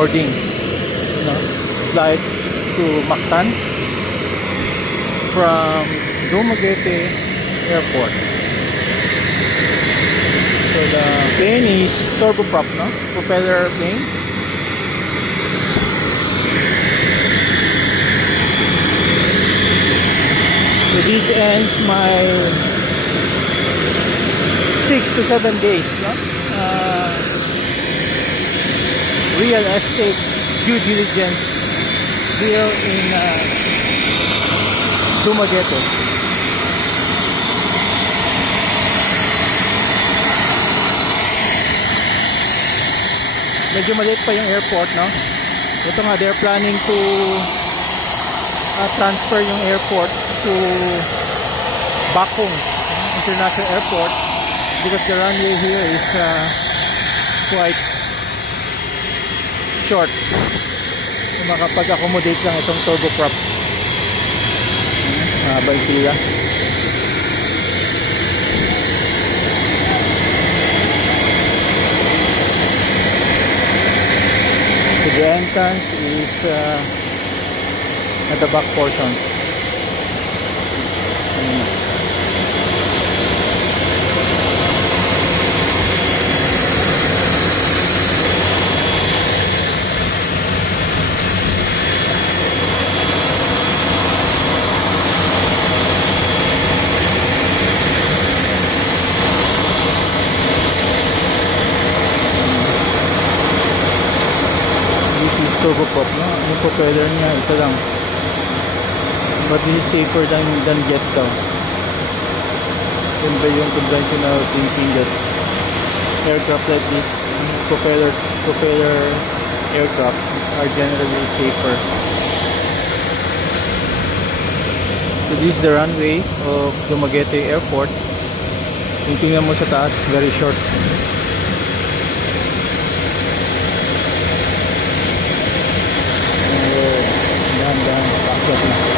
boarding, you know, flight to Mactan from Dumaguete Airport. So the plane is turboprop, no? Propeller plane. So this ends my 6 to 7 days, no? Real estate due diligence here in Dumaguete. Medyo maliit pa yung airport, no? Ito nga, they're planning to transfer yung airport to Bakong International Airport because the runway here is quite short. So, makapag-accommodate lang itong turboprop. Mahaba yung pila. So the entrance is at the back portion. Turboprop, no? Yung propeller niya, isa lang. But this is safer than jet daw. Siyempre yung conventional thinking that aircraft like this, propeller aircraft are generally safer. So this is the runway of Dumaguete Airport. Kung tingnan mo sa taas, very short. Dan paket na.